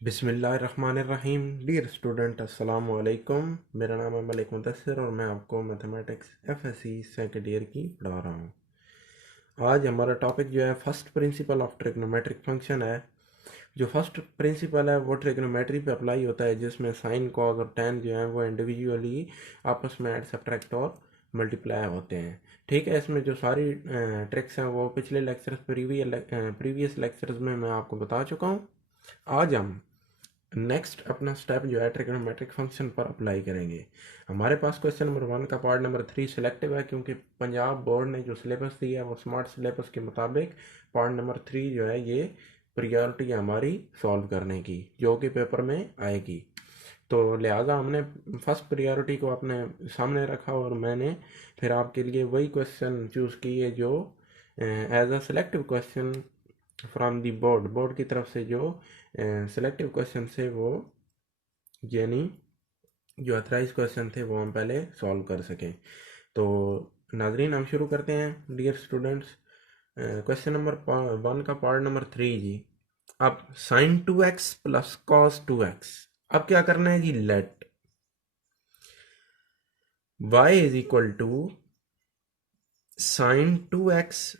बिस्मिल्लाहिर्रहमानिर्रहीम। Dear student, अस्सलाम वालेकुम। मेरा नाम है मलिक मुदस्सिर और मैं आपको मैथमेटिक्स एफएससी सेकंड ईयर की पढ़ा रहा हूँ। आज हमारा टॉपिक जो है first principle of trigonometric function है। जो फर्स्ट प्रिंसिपल है वो ट्रिग्नोमेट्री पे अप्लाई होता है, जिसमें साइन कॉस और टेन जो है वो इंडिविजुअली आपस में ऐड सब्ट्रैक्ट और मल्टीप्लाई होते हैं। ठीक है, इसमें जो सारी ट्रिक्स हैं वो पिछले लेक्चर्स प्रीवियस लेक्चर्स में मैं आपको बता चुका हूँ। आज हम नेक्स्ट अपना स्टेप जो है ट्रिग्नोमेट्रिक फंक्शन पर अप्लाई करेंगे। हमारे पास क्वेश्चन नंबर 1 का पार्ट नंबर 3 सिलेक्टिव है, क्योंकि पंजाब बोर्ड ने जो सिलेबस दिया है वो स्मार्ट सिलेबस के मुताबिक पार्ट नंबर 3 जो है ये प्रियोरिटी है हमारी सॉल्व करने की, जो कि पेपर में आएगी। तो लिहाजा हमने फर्स्ट प्रियोरिटी को अपने सामने रखा और मैंने फिर आपके लिए वही क्वेश्चन चूज़ किए जो as a selective question from the board की तरफ से जो सिलेक्टिव क्वेश्चन से वो यानी जो अथराइज क्वेश्चन थे वो हम पहले सॉल्व कर सकें। तो नाजरीन, हम शुरू करते हैं डियर स्टूडेंट्स। क्वेश्चन नंबर 1 का पार्ट नंबर 3 जी। अब sign 2x plus cos 2x, अब क्या करना है जी? Let y is equal to sine 2x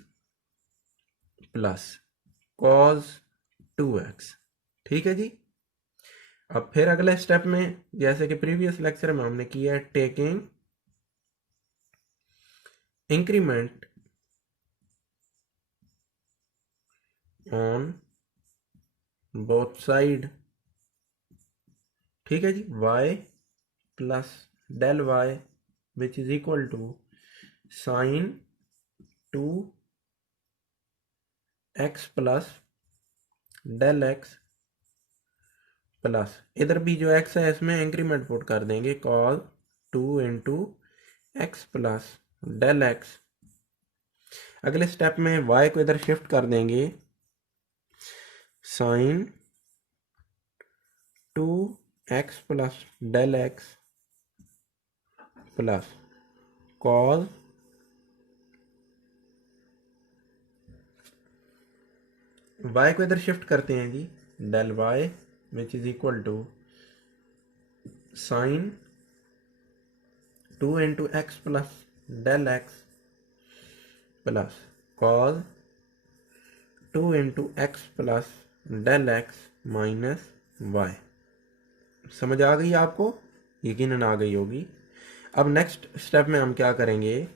plus cos 2x। ठीक है जी। अब फिर अगले स्टेप में, जैसे कि प्रीवियस लेक्चर में हमने किया है, taking increment on both side. ठीक है जी। y plus del y which is equal to sine 2x plus del x plus इधर भी जो x है इसमें इंक्रीमेंट पुट कर देंगे, cos 2 into x plus del x. अगले स्टेप में y को इधर शिफ्ट कर देंगे, sine 2x plus del x plus cos y को इधर शिफ्ट करते हैं जी, del y which is equal to sine 2 into x plus del x plus cos 2 into x plus del x minus y. समझ आ गई आपको? यकीनन आ गई होगी। अब नेक्स्ट स्टेप में हम क्या करेंगे,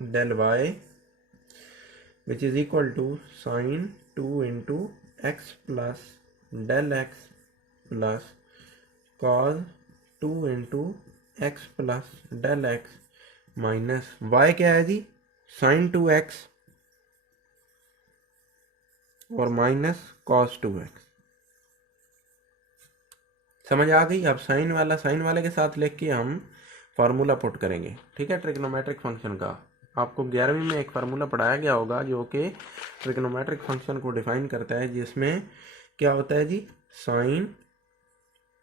del y which is equal to sine 2 into x plus del x plus cos 2 into x plus del x minus y. क्या है जी? साइन 2x और माइनस कॉस 2x। समझ आ गई? अब साइन वाले के साथ लिख के हम फार्मूला पुट करेंगे। ठीक है, ट्रिग्नोमेट्रिक फंक्शन का आपको 11वीं में एक फार्मूला पढ़ाया गया होगा जो कि ट्रिग्नोमेट्रिक फंक्शन को डिफाइन करता है, जिसमें क्या होता है जी? Sine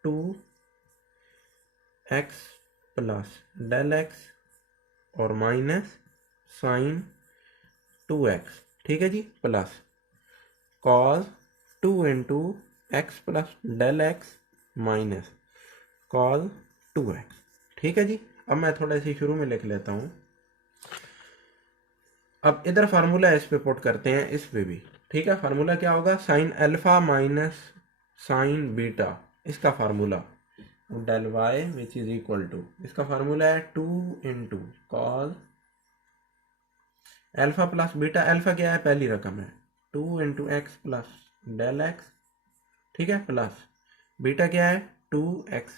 2x plus del x और माइनस साइन 2x। ठीक है जी, plus cos 2 into x plus del x minus cos 2x। ठीक है जी। अब मैं थोड़ा इसे शुरू में लिख लेता हूँ। अब इधर फार्मूला इस पे पुट करते हैं, इस पे भी। ठीक है, फार्मूला क्या होगा? Sine alpha minus sine beta, इसका formula del y which is equal to, इसका फार्मूला है 2 into cos alpha plus beta. Alpha क्या है? पहली रकम है, 2 into x plus del x. ठीक है, प्लस बीटा क्या है? 2x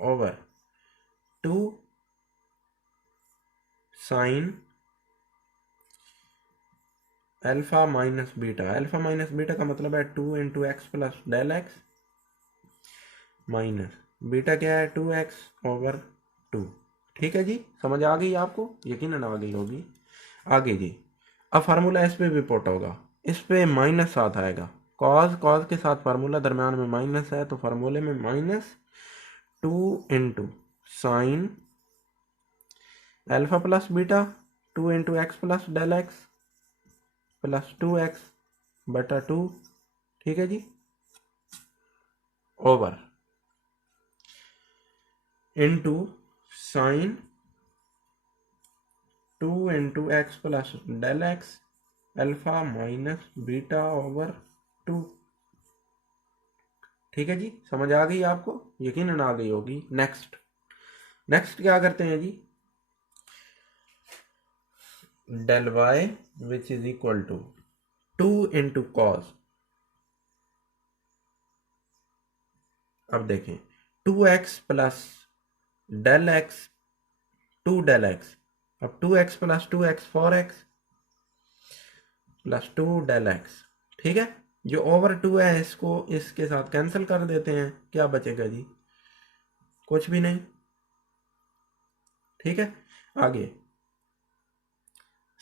over 2 sine alpha minus beta. Alpha minus beta का मतलब है 2 into x plus del x minus beta क्या है? 2x over 2। ठीक है जी, समझ आ गई आपको? यकीनन आ गई होगी। आगे जी, अब फार्मूला इस पे भी पुट होगा, इस पे माइनस साथ आएगा, कॉज कॉज के साथ फार्मूला दरम्यान में माइनस है, तो फार्मूले में minus 2 into sine alpha plus beta 2 into x plus del x plus 2x बटा 2। ठीक है जी, over into sine 2 into x plus del x alpha minus beta over 2। ठीक है जी, समझ आ गई आपको? यकीनन आ गई होगी। नेक्स्ट क्या करते हैं जी, del y which is equal to 2 into cos. अब देखें 2x plus del x 2 del x, अब 2x plus 2x 4x plus 2 del x. ठीक है, जो ओवर 2 है इसको इसके साथ कैंसिल कर देते हैं, क्या बचेगा जी? कुछ भी नहीं। ठीक है, आगे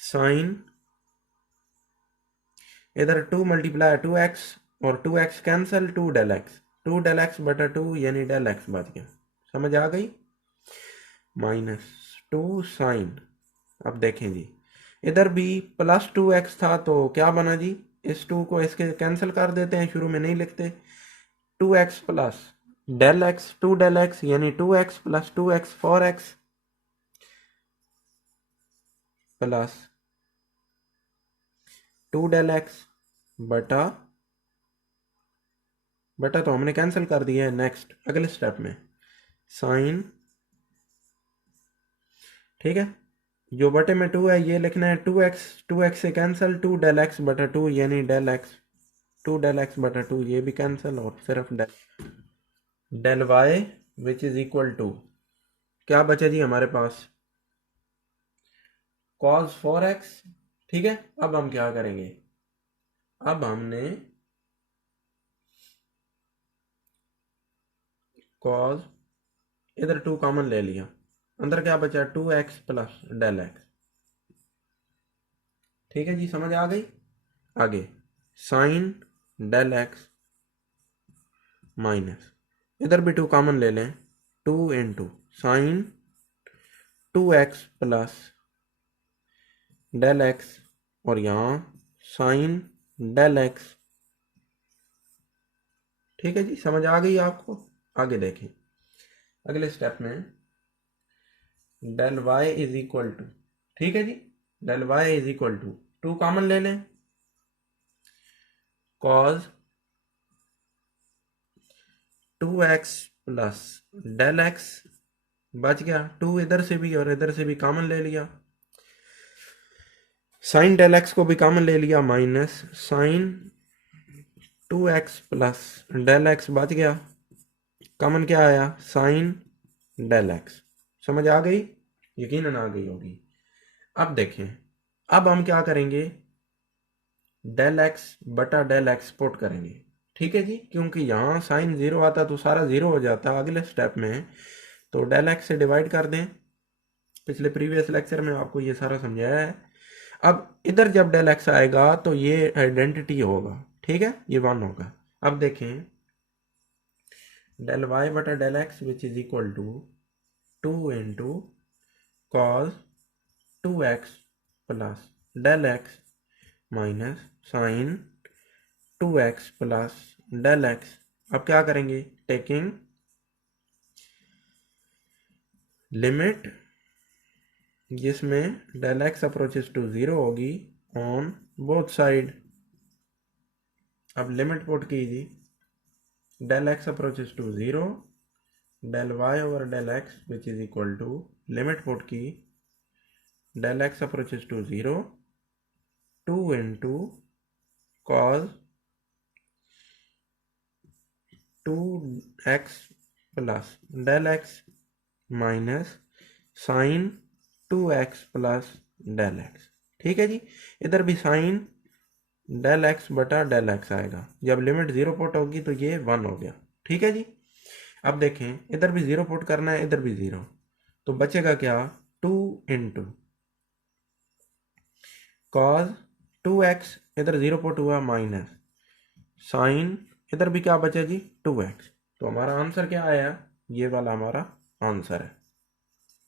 साइन, इधर 2 मल्टीप्लाई 2x और 2x cancel 2 del x, 2 del x बटा 2 यानी डेल एक्स बच गया। समझ आ गई? Minus 2 sine. अब देखें जी, इधर भी प्लस 2x था तो क्या बना जी, इस 2 को इसके कैंसिल कर देते हैं, शुरू में नहीं लिखते। 2x plus del x 2 del x यानी 2x plus 2x 4x plus 2 del x बटा तो हमने कैंसिल कर दिया है। नेक्स्ट अगले स्टेप में साइन, ठीक है, जो बटे में 2 है ये लिखना है 2x से कैंसिल 2 डेल एक्स बटा 2 यानी डेल एक्स 2 डेल एक्स बटा 2 ये भी कैंसिल और सिर्फ del y which is equal to क्या बचा जी हमारे पास, cos 4x। ठीक है, अब हम क्या करेंगे, अब हमने cos, इधर 2 कॉमन ले लिया, अंदर क्या बचा 2x प्लस डेल एक्स। ठीक है जी, समझ आ गई? आगे साइन डेल एक्स माइनस, इधर भी 2 कॉमन ले लें, 2 into sine 2x plus del x और यहाँ साइन डेल एक्स। ठीक है जी, समझ आ गई आपको? आगे देखें अगले स्टेप में del y is equal to, ठीक है जी, del y is equal to 2 common ले लें, cause 2x plus del x बच गया, 2 इधर से भी और इधर से भी कॉमन ले लिया, साइन डेल एक्स को भी कॉमन ले लिया, minus sine 2x plus del x बच गया, कॉमन क्या आया साइन डेल एक्स। समझ आ गई? यकीनन आ गई होगी। अब देखें, अब हम क्या करेंगे, डेल एक्स बटा डेल एक्स पुट करेंगे। ठीक है जी, क्योंकि यहाँ साइन 0 आता तो सारा 0 हो जाता अगले स्टेप में, तो डेल एक्स से डिवाइड कर दें। पिछले प्रीवियस लेक्चर में आपको ये सारा समझाया है। अब इधर जब डेल एक्स आएगा तो ये आइडेंटिटी होगा, ठीक है, ये 1 होगा। अब देखें डेल वाई बटा del x which is equal to 2 into cos 2x plus del x minus sine 2x plus del x. अब क्या करेंगे, टेकिंग लिमिट जिसमें डेल एक्स अप्रोचेस टू 0 होगी ऑन बोथ साइड। अब लिमिट पुट कीजिए, del x approaches to 0 del y over del x which is equal to limit put की del x approaches to 0 2 into cause 2x plus del x minus sine 2x plus del x. ठीक है जी, इधर भी sine del x बटा del x आएगा, जब limit 0 put होगी तो ये 1 हो गया। ठीक है जी, अब देखें इधर भी 0 पुट करना है, इधर भी 0, तो बचेगा क्या 2 इंटू कॉज 2x, इधर 0 पुट हुआ माइनस साइन, इधर भी क्या बचा जी 2x। तो हमारा आंसर क्या आया, ये वाला हमारा आंसर है।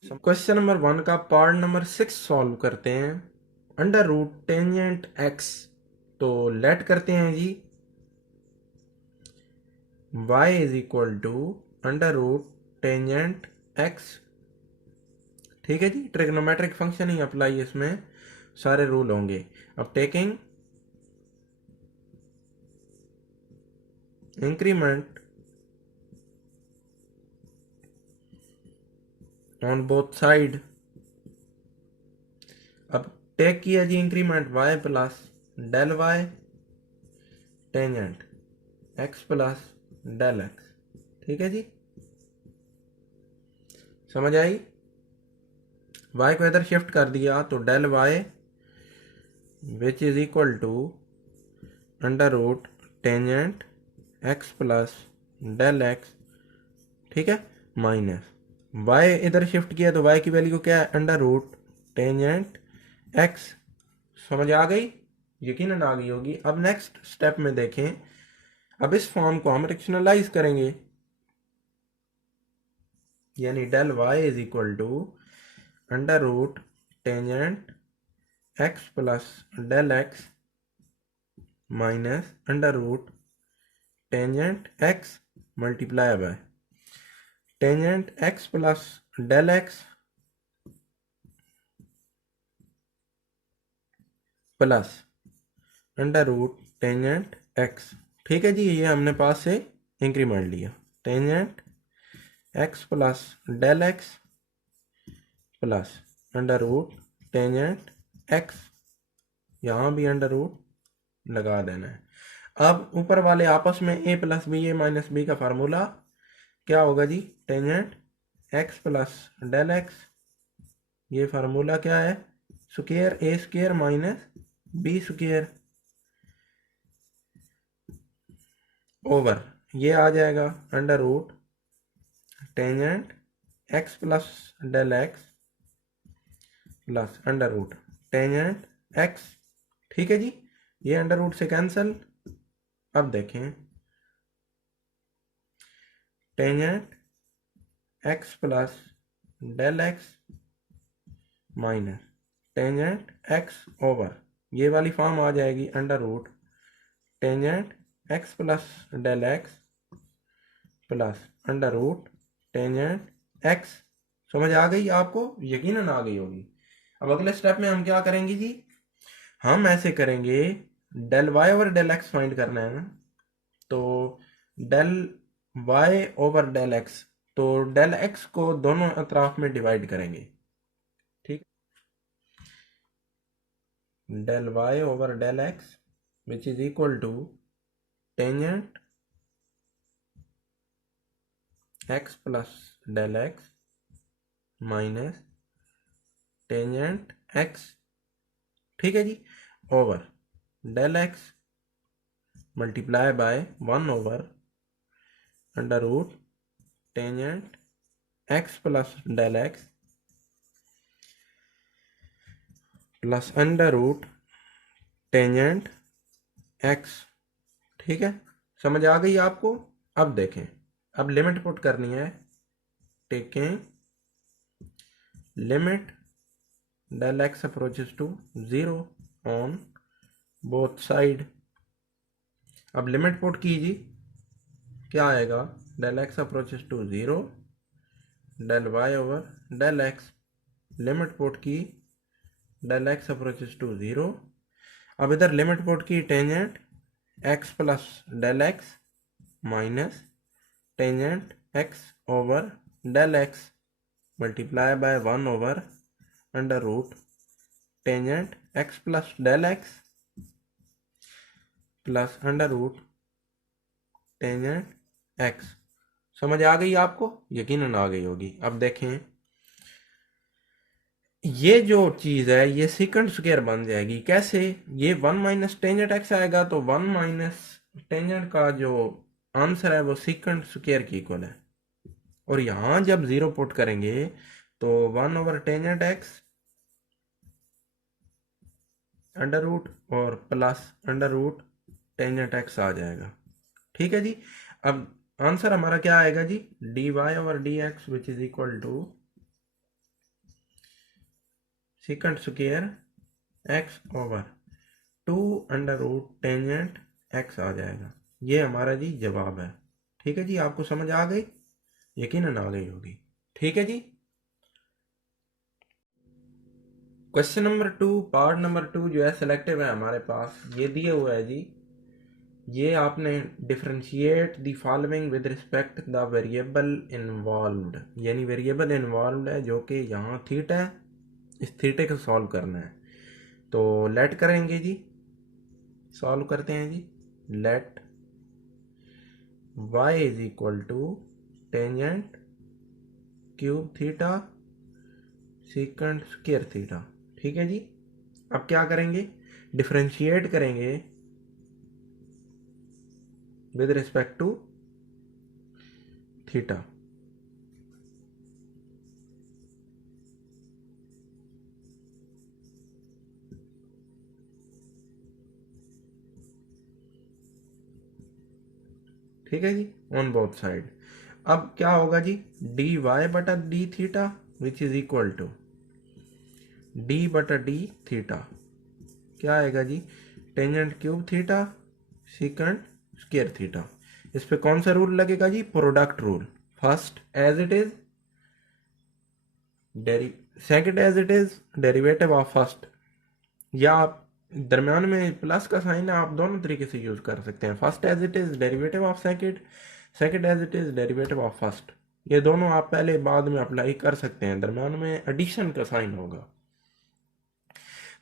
क्वेश्चन नंबर 1 का पार्ट नंबर 6 सॉल्व करते हैं। अंडर रूट टेंजेंट एक्स, तो लेट करते हैं जी y is equal to under root tangent x। ठीक है जी, ट्रिग्नोमेट्रिक फंक्शन ही अप्लाई, इसमें सारे रूल होंगे। अब taking increment on both side. अब टेक किया जी increment y plus del y tangent x plus del x। ठीक है जी, समझ आई। y को इधर शिफ्ट कर दिया तो del y which is equal to under root tangent x plus del x। ठीक है, माइनस y इधर शिफ्ट किया तो y की वैल्यू क्या है, अंडर रूट टेंजेंट x। समझ आ गई, यकीनन आ गई होगी। अब नेक्स्ट स्टेप में देखें, अब इस फॉर्म को हम रेशनलाइज करेंगे, यानी del y is equal to under root tangent x plus del x minus under root tangent x multiply by tangent x plus del x plus under root tangent x। ठीक है जी, ये हमने पास से increment लिया, tangent x plus del x plus under root tangent x, यहाँ भी under root लगा देना है। अब ऊपर वाले आपस में a plus b, a minus b का फार्मूला क्या होगा जी, tangent x plus del x, ये फार्मूला क्या है, square a square minus b square over, ये आ जाएगा under root tangent x plus del x plus under root tangent x। ठीक है जी, ये अंडर रूट से कैंसिल। अब देखें, tangent x plus del x minus tangent x over, ये वाली फॉर्म आ जाएगी under root tangent x plus del x plus under root tangent x। समझ आ गई आपको, यकीनन आ गई होगी। अब अगले स्टेप में हम क्या करेंगे जी, हम ऐसे करेंगे, del y over del x find करना है ना, तो del y over del x, तो डेल x को दोनों अतराफ में डिवाइड करेंगे। ठीक, del y over del x which is equal to tangent x plus del x minus tangent x। ठीक है जी, over del x multiply by 1 over under root tangent x plus del x plus under root tangent x। ठीक है, समझ आ गई आपको। अब देखें, अब लिमिट पुट करनी है, taking limit del x approaches to 0 on both side. अब लिमिट पुट कीजिए, क्या आएगा, del x approaches to 0 del y over del x, limit put की डेल x अप्रोचेस टू 0। अब इधर लिमिट पुट की tangent x plus del x minus tangent x over del x multiply by 1 over under root tangent x plus del x plus under root tangent x। समझ आ गई आपको, यकीनन आ गई होगी। अब देखें, ये जो चीज है ये सेकंड स्क्वायर बन जाएगी। कैसे, ये 1 माइनस टेंजेंट x आएगा, तो 1 माइनस टेंजेंट का जो आंसर है वो सेकंड स्क्वायर की इक्वल है। और यहां जब 0 पुट करेंगे तो 1 over tangent x under root और plus under root tangent x आ जाएगा। ठीक है जी, अब आंसर हमारा क्या आएगा जी, dy over dx which is equal to secant square x over 2 under root tangent x आ जाएगा। ये हमारा जी जवाब है। ठीक है जी, आपको समझ आ गई? यकीनन आ गई होगी। ठीक है जी। क्वेश्चन नंबर 2, पार्ट नंबर 2 जो है सिलेक्टिव है हमारे पास, ये दिए हुआ है जी। ये आपने differentiate the following with respect the variable involved, यानी वेरिएबल इन्वॉल्व्ड है जो कि यहाँ थीटा है, इस थीटे को सॉल्व करना है। तो लेट करेंगे जी, सॉल्व करते हैं जी। Let y is equal to tangent cube theta secant square theta. ठीक है जी। अब क्या करेंगे, डिफरेंशिएट करेंगे विद रिस्पेक्ट टू थीटा। ठीक है जी, ऑन बोथ साइड। अब क्या होगा जी, डी वाई बटा d theta which is equal to d बटा डी थीटा। क्या आएगा जी, tangent cube theta secant square theta. इस पे कौन सा रूल लगेगा जी, product rule. First as it is second as it is derivative of first, या आप दरम्यान में प्लस का साइन है, आप दोनों तरीके से यूज कर सकते हैं। First as it is derivative of second, second as it is derivative of first. ये दोनों आप पहले बाद में अप्लाई कर सकते हैं, दरम्यान में एडिशन का साइन होगा।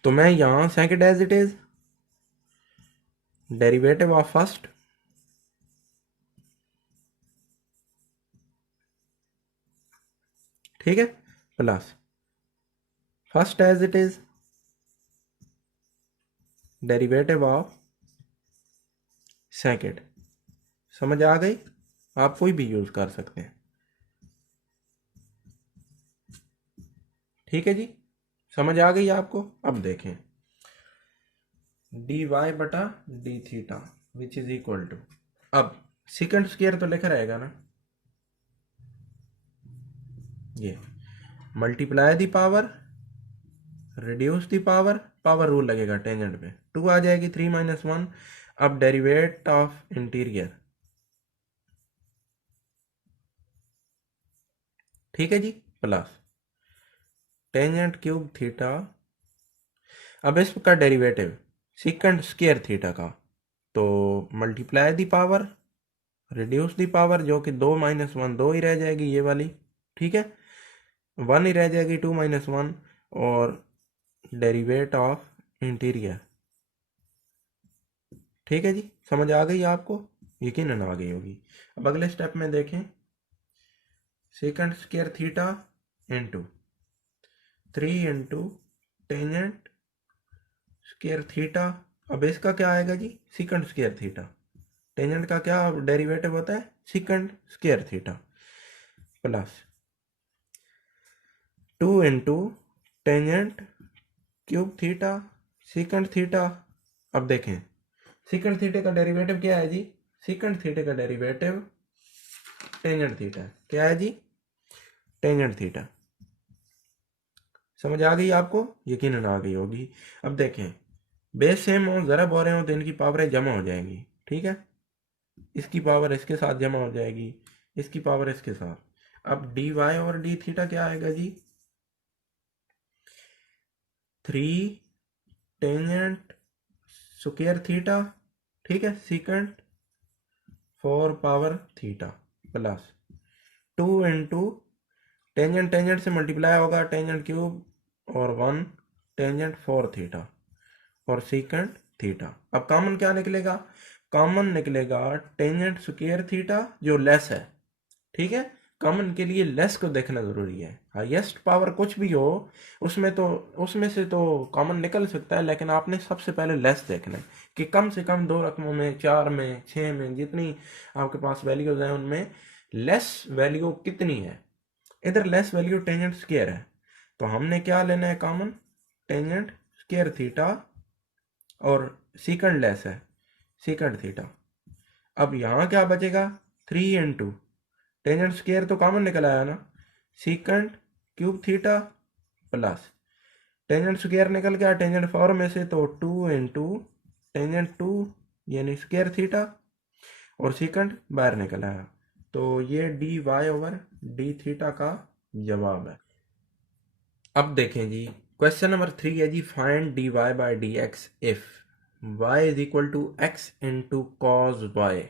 तो मैं यहां second as it is derivative of first, ठीक है, plus first as it is derivative of second. समझ आ गई? आप कोई भी यूज कर सकते हैं। ठीक है जी, समझ आ गई आपको? अब देखें, डी वाई बटा d theta which is equal to, अब सेकंड स्क्वायर तो लिखा रहेगा ना, ये multiply the power reduce the power, power rule लगेगा टेंजेंट पे, 2 आ जाएगी 3 माइनस 1। अब डेरिवेट ऑफ इंटीरियर, ठीक है जी, प्लस टेंजेंट क्यूब थीटा। अब इसका डेरिवेटिव सेकंड स्क्वायर थीटा का, तो multiply the power reduce the power, जो कि 2 माइनस 1 2 ही रह जाएगी ये वाली, ठीक है, 1 ही रह जाएगी 2 माइनस 1, और डेरिवेट ऑफ इंटीरियर। ठीक है जी, समझ आ गई आपको? यकीनन आ गई होगी। अब अगले स्टेप में देखें, second square theta into 3 into tangent square theta. अब इसका क्या आएगा जी, सेकंड स्क्वायर थीटा। टेंजेंट का क्या डेरिवेटिव होता है, second square theta, plus 2 into tangent cube theta second theta. अब देखें, सेकंड थीटे का डेरिवेटिव क्या है जी, सेकंड थीटे का डेरिवेटिव टेंजेंट थीटा। क्या है जी, टेंजेंट थीटा। समझ आ गई आपको? यकीनन आ गई होगी। अब देखें, बेस सेम हो, ज़रब हो रहे हो, तो इनकी पावरें जमा हो जाएंगी। ठीक है, इसकी पावर इसके साथ जमा हो जाएगी, इसकी पावर इसके साथ। अब डी वाई और डी थीटा क्या आएगा जी, 3 टेंजेंट स्क्वायर थीटा, ठीक है, secant 4 power theta, plus 2 into tangent tangent से मल्टीप्लाई होगा, टेंजेंट क्यूब और 1 टेंजेंट 4 थीटा और सीकेंट थीटा। अब कॉमन क्या निकलेगा, कॉमन निकलेगा टेंजेंट स्क्वायर थीटा जो लेस है। ठीक है, कॉमन के लिए लेस को देखना जरूरी है। हाईएस्ट पावर कुछ भी हो, उसमें से तो कॉमन निकल सकता है, लेकिन आपने सबसे पहले लेस देखना है कि कम से कम दो रकमों में, 4 में, 6 में, जितनी आपके पास वैल्यूज हैं उनमें लेस वैल्यू कितनी है। इधर लेस वैल्यू टेंजेंट स्क्वायर है, तो हमने क्या लेना है कॉमन, टेंजेंट स्क्वायर थीटा, और सीकंड लेस है सीकंड थीटा। अब यहाँ क्या बचेगा, 3 इंटू टेंजेंट स्क्वायर तो कॉमन निकल आया ना, secant cube theta, plus tangent square निकल गया टेंजेंट 4 में से, तो 2 इंटू टेंजेंट 2 यानी स्क्वायर थीटा, और सीकंड बाहर निकल आया, तो ये d y over d theta का जवाब है। अब देखें जी, क्वेश्चन नंबर 3 है जी, find d y by d x if y is equal to x into cos y.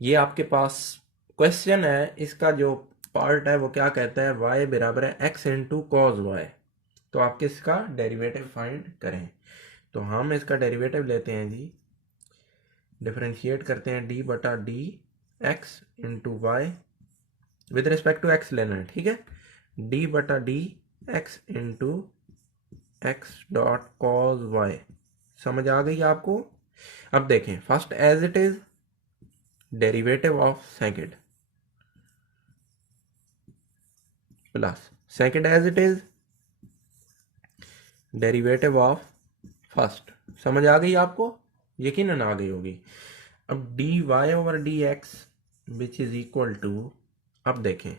ये आपके पास क्वेश्चन है, इसका जो पार्ट है वो क्या कहता है, y बराबर है x इंटू कॉज वाई। तो आप किसका डेरिवेटिव फाइंड करें। तो हम इसका डेरिवेटिव लेते हैं जी, डिफरेंशिएट करते हैं d बटा d x into y, with respect to x लेना है, ठीक है। d बटा d x into x dot cos y. समझ आ गई आपको। अब देखें, first as it is derivative of second plus second as it is derivative of first. समझ आ गई आपको, यकीनन आ गई होगी। अब d y over d x which is equal to, अब देखें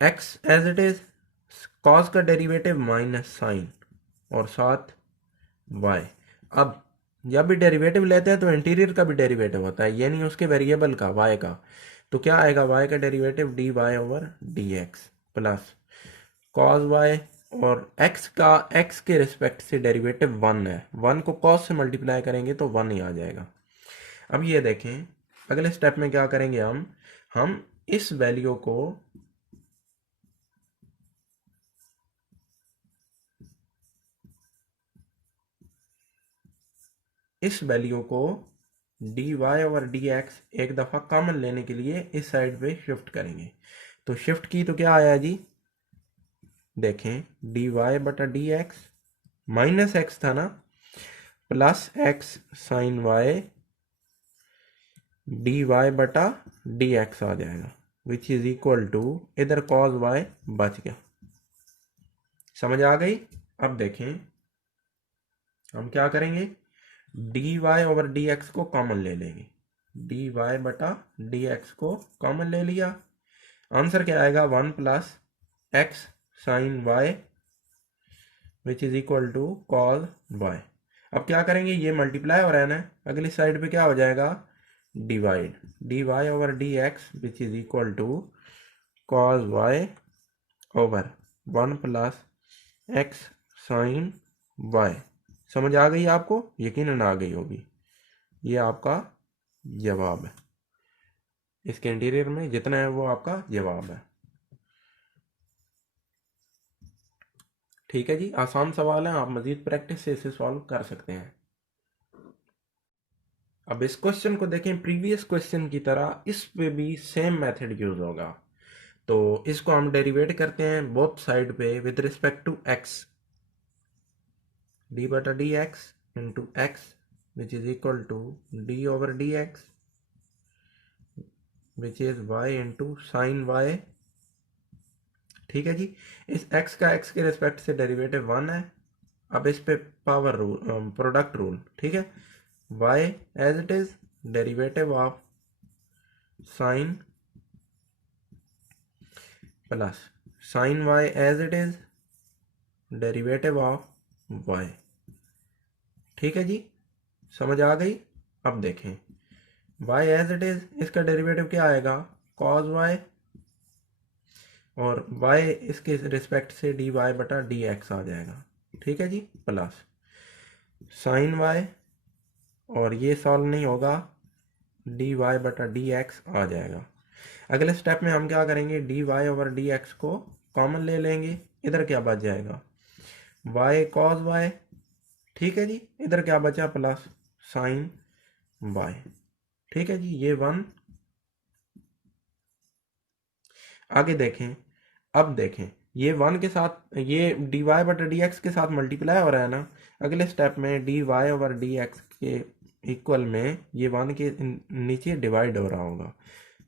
x as it is, cos का डेरिवेटिव माइनस साइन और साथ वाई। अब जब भी डेरिवेटिव लेते हैं तो इंटीरियर का भी डेरिवेटिव होता है, यानी उसके वेरिएबल का वाई का। तो क्या आएगा, वाई का derivative d y over d x plus cos y, और x का x के रिस्पेक्ट से डेरिवेटिव 1 है, 1 को cos से मल्टीप्लाई करेंगे तो 1 ही आ जाएगा। अब ये देखें, अगले स्टेप में क्या करेंगे, हम इस वैल्यू को d y over d x एक दफ़ा कॉमन लेने के लिए इस साइड पे शिफ्ट करेंगे। तो शिफ्ट की तो क्या आया जी, देखें डी वाई बटा डी एक्स, माइनस एक्स था ना, plus x sine y d y बटा डी एक्स आ जाएगा, विच इज इक्वल टू, इधर कॉज वाई बच गया। समझ आ गई। अब देखें हम क्या करेंगे, d y over d x को कॉमन ले लेंगे, डी वाई बटा डी एक्स को कॉमन ले लिया, आंसर क्या आएगा, 1 plus x sine y which is equal to cos y. अब क्या करेंगे, ये मल्टीप्लाई हो रहा है ना, अगली साइड पे क्या हो जाएगा, divide d y over d x which is equal to cos y over 1 plus x sine y. समझ आ गई आपको, यकीनन आ गई होगी। ये आपका जवाब है, इसके इंटीरियर में जितना है वो आपका जवाब है। ठीक है जी, आसान सवाल है, आप मजीद प्रैक्टिस से इसे सॉल्व कर सकते हैं। अब इस क्वेश्चन को देखें, प्रीवियस क्वेश्चन की तरह इस पे भी सेम मेथड यूज होगा। तो इसको हम डेरिवेट करते हैं बोथ साइड पे with respect to x, d बटा d x into x which is equal to d over d x which is y into sine y. ठीक है जी, इस x का x के रिस्पेक्ट से डेरिवेटिव 1 है। अब इस पे पावर रूल, प्रोडक्ट रूल, ठीक है, y as it is derivative of sine plus sine y as it is derivative of y। ठीक है जी, समझ आ गई। अब देखें y एज इट इज, इसका डेरिवेटिव क्या आएगा, cos y, और y इसके रिस्पेक्ट से डी वाई बटा डी एक्स आ जाएगा। ठीक है जी, प्लस साइन y, और ये सॉल्व नहीं होगा, डी वाई बटा डी एक्स आ जाएगा। अगले स्टेप में हम क्या करेंगे, d y over d x को कॉमन ले लेंगे, इधर क्या बच जाएगा, y cos y। ठीक है जी, इधर क्या बचा, प्लस साइन y। ठीक है जी, ये 1। आगे देखें, अब देखें ये 1 के साथ, ये डी वाई बटा डी एक्स के साथ मल्टीप्लाई हो रहा है ना, अगले स्टेप में d y over d x के इक्वल में ये 1 के नीचे डिवाइड हो रहा होगा,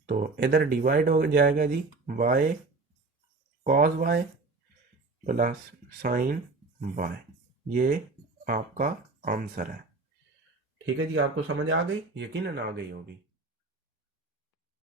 तो इधर डिवाइड हो जाएगा जी, y cos y plus sine y। ये आपका आंसर है। ठीक है जी, आपको समझ आ गई, यकीनन आ गई होगी।